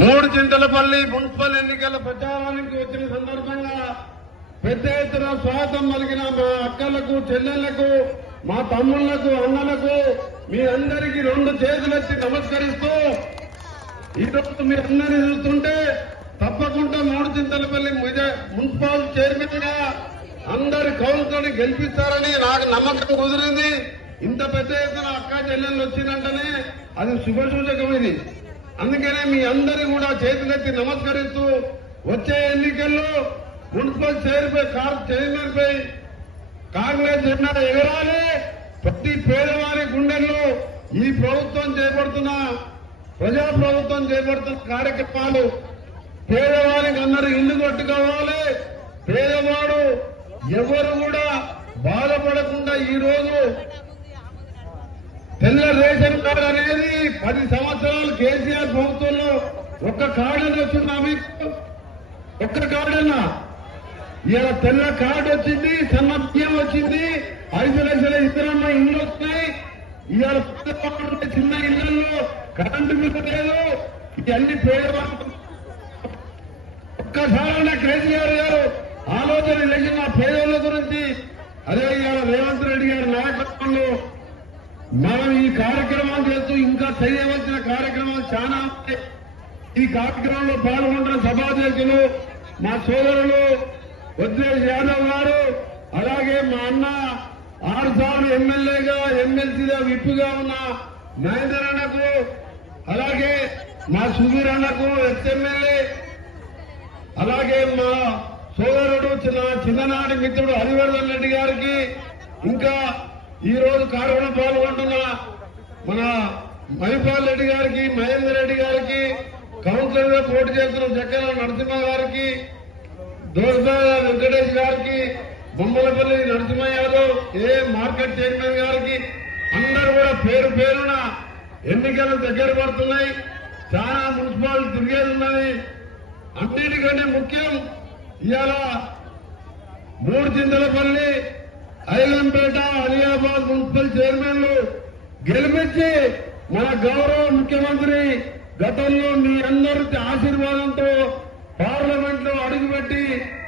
మూడు చింతలపల్లి మున్సిపల్ ఎన్నికల ప్రచారానికి వచ్చిన సందర్భంగా పెద్ద ఎత్తున స్వాగతం పలికిన మా అక్కలకు చెల్లెళ్ళకు మా తమ్ముళ్ళకు అన్నలకు మీ అందరికీ రెండు చేతులెత్తి నమస్కరిస్తూ ఈరోజు మీ అందరినీ చూస్తుంటే తప్పకుండా మూడు చింతలపల్లి మున్సిపల్ చైర్మన్గా అందరి కౌలుతోని గెలిపిస్తారని నాకు నమ్మకం కుదిరింది. ఇంత పెద్ద ఎత్తున అక్క చెల్లెళ్ళు వచ్చిందంటేనే అది శుభసూచకం ఇది. అందుకనే మీ అందరి కూడా చేతులెత్తి నమస్కరిస్తూ వచ్చే ఎన్నికల్లో మున్సిపల్ చైర్మన్ చైర్మన్ పై కాంగ్రెస్ జెండా ఎగరాలి. ప్రతి పేదవారి గుండెల్లో ఈ ప్రభుత్వం చేపడుతున్న ప్రజా ప్రభుత్వం చేపడుతున్న కార్యక్రమాలు పేదవారికి అందరూ ఇల్లు కట్టుకోవాలి. పేదవాడు ఎవరు కూడా బాధపడకుండా ఈ రోజు తెల్ల రేషన్ కార్డు అనేది పది సంవత్సరాలు కేసీఆర్ ప్రభుత్వంలో ఒక్క కార్డు వచ్చిందా మీకు ఒక్క కార్డన్నా. ఇలా తెల్ల కార్డు వచ్చింది సన్న బియ్యం వచ్చింది ఐదు లక్షల ఇద్దరమ్మ ఇండ్లు వస్తున్నాయి. ఇవాళ చిన్న ఇళ్ళలో కరెంటు మీద లేదు. ఇవన్నీ పేదవాళ్ళు. ఒక్కసారైనా కేసీఆర్ గారు ఆలోచన లేచిన పేదోళ్ళ గురించి. అదే ఇవాళ రేవంత్ రెడ్డి గారి నాయకత్వంలో మనం ఈ కార్యక్రమం చేస్తూ ఇంకా చేయవలసిన కార్యక్రమాలు చాలా ఉన్నాయి. ఈ కార్యక్రమంలో పాల్గొంటున్న సభాధ్యక్షులు మా సోదరులు వజ్రేష్ యాదవ్ గారు అలాగే మా అన్న ఆరు సార్లు ఎమ్మెల్యేగా ఎమ్మెల్సీగా విప్పుగా ఉన్న మహేందర్ అన్నకు అలాగే మా సుధీర్ అన్నకు ఎస్ఎమ్మెల్యే అలాగే మా సోదరుడు చిన్న చిన్ననాటి మిత్రుడు హరివర్ధన్ రెడ్డి గారికి ఇంకా ఈ రోజు కార్యక్రమం పాల్గొంటున్న మన మహిపాల్ రెడ్డి గారికి మహేందర్ రెడ్డి గారికి కౌన్సిలర్గా పోటీ చేస్తున్న జక్కల నరసింహ గారికి దోస్బా వెంకటేష్ గారికి Bommalapalli Narasimha Yadav A market chairman గారికి అందరూ కూడా పేరు పేరున ఎన్నికలు దగ్గర పడుతున్నాయి. చాలా మున్సిపాలిటీ తిరిగేది ఉన్నాయి అన్నిటికంటే ముఖ్యం ఇవాళ మూడు చింతలపల్లి ఐలంపేట చైర్మన్లు గెలిపించి మన గౌరవ ముఖ్యమంత్రి గతంలో మీ అందరి ఆశీర్వాదంతో పార్లమెంట్లో అడుగుపెట్టి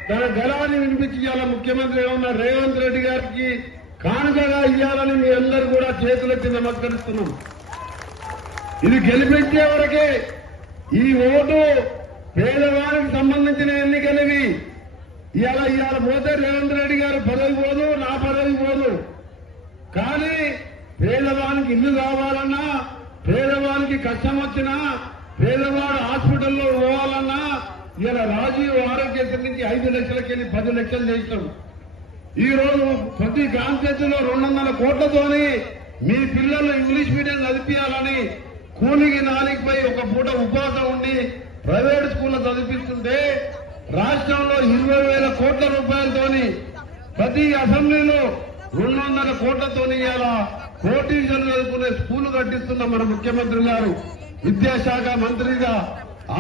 తన గలాన్ని వినిపించి ఇవాళ ముఖ్యమంత్రి ఉన్న రేవంత్ రెడ్డి గారికి కానుకగా ఇవ్వాలని మీ అందరూ కూడా చేతులెత్తి నమస్కరిస్తున్నాం. ఇది గెలిపించే వరకే ఈ ఓటు పేదవారికి సంబంధించిన ఎన్నికలవి ఇవాళ ఇవాళ పోతే రేవంత్ రెడ్డి గారు పదవి పోదు నా పదవి పోదు. కానీ పేదవానికి ఇల్లు కావాలన్నా పేదవానికి కష్టం వచ్చినా పేదవాడు హాస్పిటల్లో పోవాలన్నా ఇలా రాజీవ్ ఆరోగ్యశ్రీ నుంచి ఐదు లక్షలకి పది లక్షలు చేసినాం ఈ రోజు ప్రతి కాన్స్టిట్యూన్సీలో రెండు వందల కోట్లతోని మీ పిల్లలు ఇంగ్లీష్ మీడియం చదివించాలని కూలికి నాలికపై ఒక పూట ఉపాసం ఉండి ప్రైవేట్ స్కూల్లో చదివిస్తుంటే రాష్ట్రంలో ఇరవై వేల కోట్ల రూపాయలతోని ప్రతి అసెంబ్లీలో రెండున్నర కోట్లతో కోట్లతోని ఇలా కోటీశ్వరులు చదువుకునే స్కూల్ కట్టిస్తున్న మన ముఖ్యమంత్రి గారు విద్యాశాఖ మంత్రిగా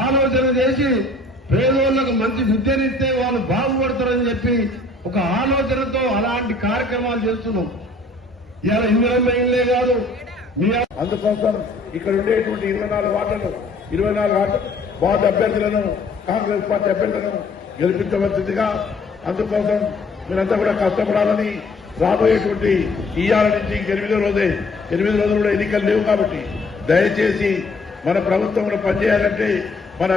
ఆలోచన చేసి పేదోళ్ళకు మంచి విద్యనిస్తే వాళ్ళు బాగుపడతారని చెప్పి ఒక ఆలోచనతో అలాంటి కార్యక్రమాలు చేస్తున్నాం. ఇలా ఇందిరా కాదు మీ అందుకోసం ఇక్కడ ఉండేటువంటి ఇరవై నాలుగు వార్డులు ఇరవై నాలుగు వార్డు వార్డు అభ్యర్థులను కాంగ్రెస్ పార్టీ అభ్యర్థులను గెలిపించవలసిందిగా అందుకోసం మీరంతా కూడా కష్టపడాలని రాబోయేటువంటి ఇయ్యాల నుంచి ఇంక ఎనిమిదో రోజే ఎనిమిది రోజులు కూడా ఎన్నికలు లేవు కాబట్టి దయచేసి మన ప్రభుత్వంలో పనిచేయాలంటే మన